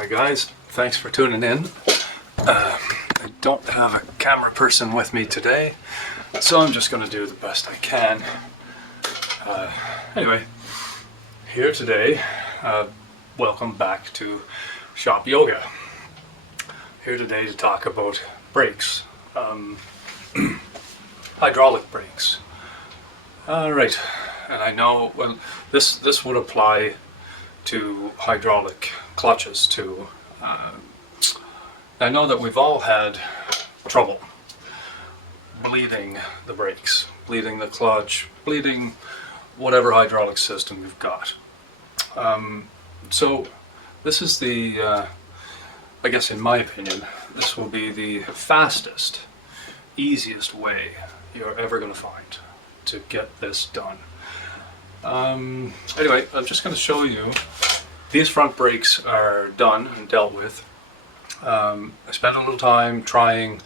Hi guys, thanks for tuning in. I don't have a camera person with me today, so I'm just going to do the best I can. Anyway, here today, welcome back to Shop Yoga. Here today to talk about brakes, hydraulic brakes. Alright, and I know, well, this would apply to hydraulic clutches too. I know that we've all had trouble bleeding the brakes, bleeding the clutch, bleeding whatever hydraulic system you've got. So this is the, I guess in my opinion, this will be the fastest, easiest way you're ever going to find to get this done. Anyway, I'm just going to show you. These front brakes are done and dealt with. I spent a little time trying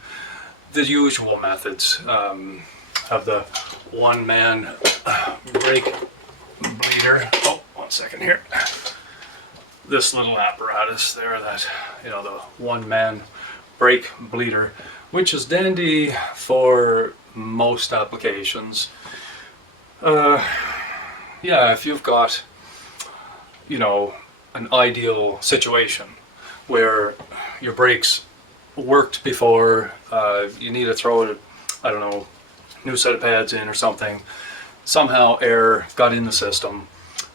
the usual methods of the one-man brake bleeder. Oh, 1 second here. This little apparatus there, that, you know, the one-man brake bleeder, which is dandy for most applications. Yeah, if you've got, you know, an ideal situation where your brakes worked before, you need to throw a, I don't know, new set of pads in or something, somehow air got in the system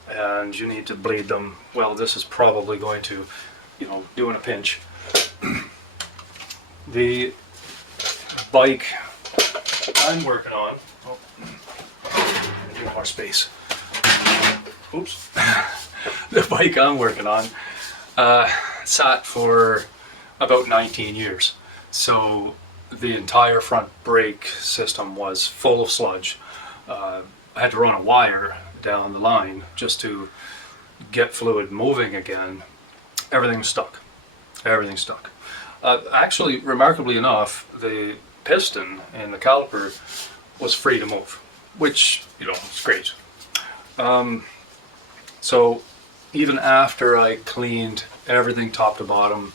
and you need to bleed them, well, this is probably going to, you know, do in a pinch. The bike I'm working on, give more space. Oops. The bike I'm working on sat for about 19 years. So the entire front brake system was full of sludge. I had to run a wire down the line just to get fluid moving again. Everything was stuck. Everything stuck. Actually, remarkably enough, the piston in the caliper was free to move, which, you know, is great. So even after I cleaned everything top to bottom,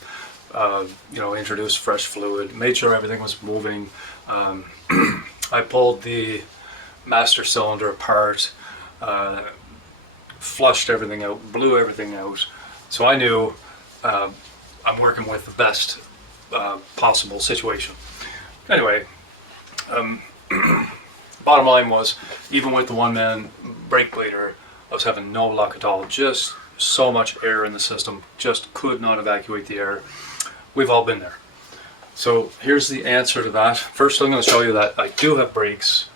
you know, introduced fresh fluid, made sure everything was moving, I pulled the master cylinder apart, flushed everything out, blew everything out. So I knew I'm working with the best possible situation. Anyway, bottom line was, even with the one-man brake bleeder, I was having no luck at all. Just so much air in the system, just could not evacuate the air. We've all been there. So here's the answer to that. First, I'm going to show you that I do have brakes.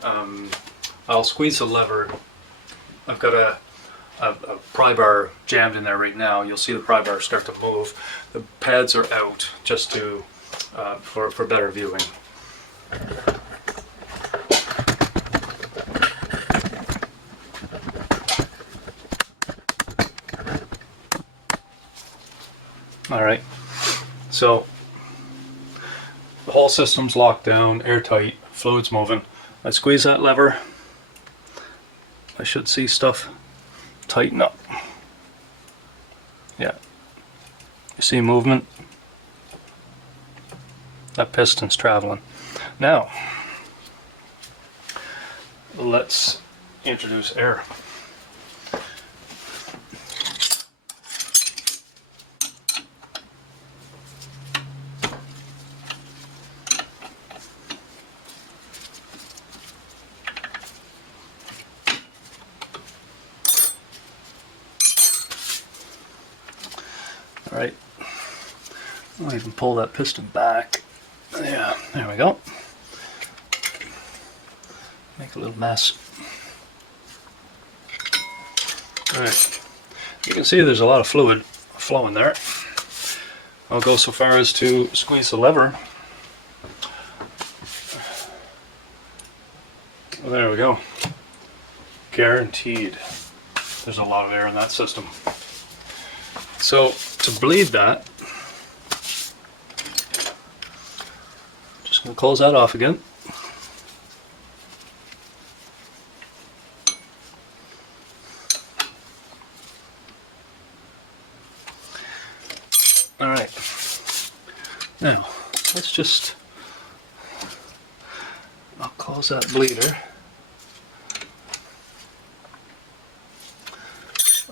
I'll squeeze the lever. I've got a pry bar jammed in there right now. You'll see the pry bar start to move. The pads are out just to for better viewing. All right, so the whole system's locked down, airtight, fluid's moving. I squeeze that lever, I should see stuff tighten up. Yeah, you see movement? That piston's traveling. Now, let's introduce air. All right, I'll even pull that piston back. Yeah, there we go. Make a little mess. All right, you can see there's a lot of fluid flowing there. I'll go so far as to squeeze the lever. Well, there we go. Guaranteed there's a lot of air in that system. So to bleed that, just going to close that off again. All Now, let's just, I'll close that bleeder.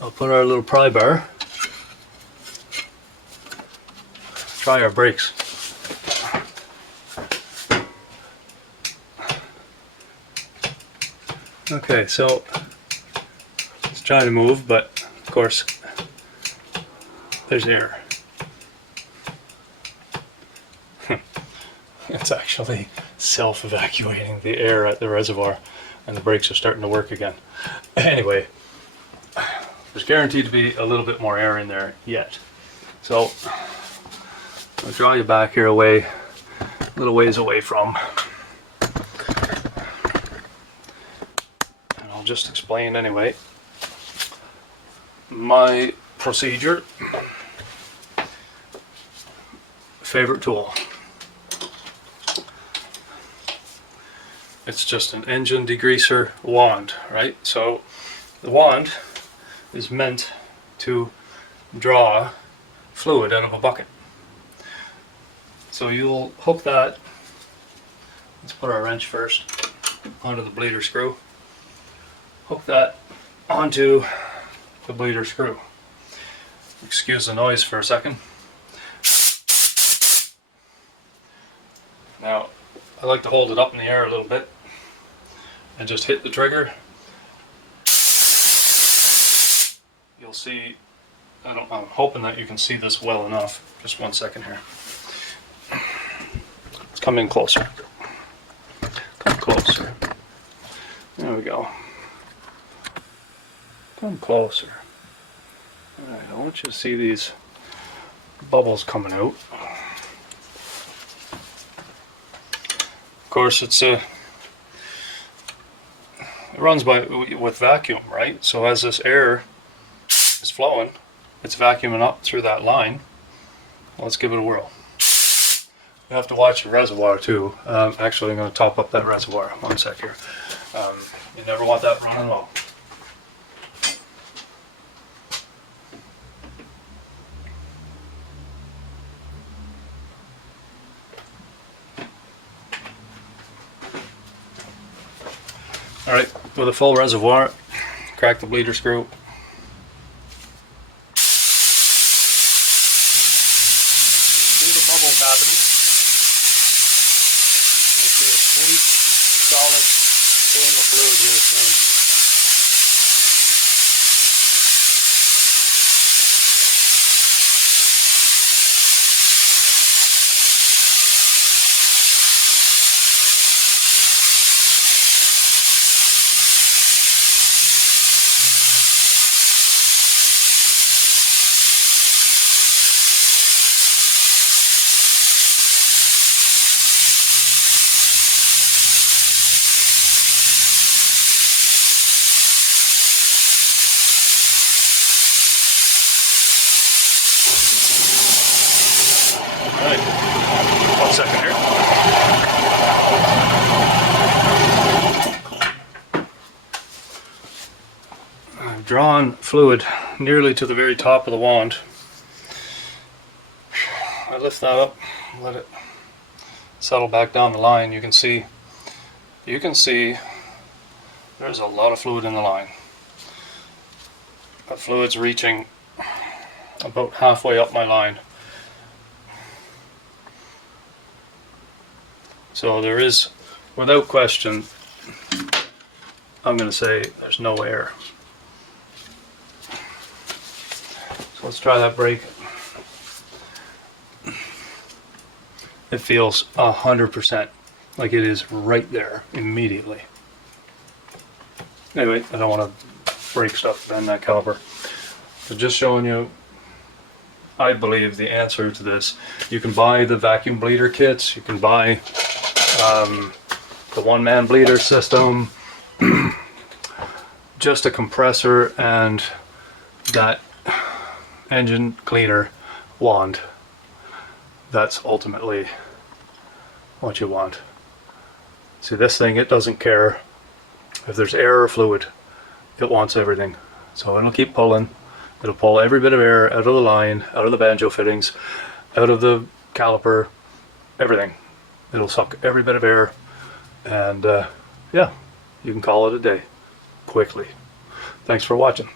I'll put our little pry bar. Try our brakes. Okay, so it's trying to move, but of course there's air. It's actually self-evacuating the air at the reservoir, and the brakes are starting to work again. Anyway, there's guaranteed to be a little bit more air in there yet. So I'll draw you back here a little ways away from. And I'll just explain anyway. My procedure, favorite tool. It's just an engine degreaser wand, right? So the wand is meant to draw fluid out of a bucket. So you'll hook that, let's put our wrench first, onto the bleeder screw. Hook that onto the bleeder screw. Excuse the noise for a second. Now, I like to hold it up in the air a little bit and just hit the trigger. You'll see, I'm hoping that you can see this well enough. Just 1 second here. Let's come in closer. Come closer. There we go. Come closer. Alright, I want you to see these bubbles coming out. Of course, it runs with vacuum, right? So as this air is flowing, it's vacuuming up through that line. Let's give it a whirl. You have to watch the reservoir too. Actually, I'm going to top up that reservoir. 1 sec here. You never want that running low. Alright, with a full reservoir, crack the bleeder screw. See the bubbles happening. You see a sweet, solid stream of fluid here soon. Alright, 1 second here. I've drawn fluid nearly to the very top of the wand. I lift that up, let it settle back down the line. You can see there's a lot of fluid in the line. The fluid's reaching about halfway up my line. So there is, without question, I'm going to say there's no air. So let's try that brake. It feels 100% like it is right there immediately. Anyway, I don't want to break stuff in that caliber. So just showing you, I believe, the answer to this. You can buy the vacuum bleeder kits, you can buy the one-man bleeder system, just a compressor and that engine cleaner wand. That's ultimately what you want. See, this thing, it doesn't care if there's air or fluid. It wants everything. So it'll keep pulling. It'll pull every bit of air out of the line, out of the banjo fittings, out of the caliper, everything. It'll suck every bit of air, and yeah, you can call it a day quickly. Thanks for watching.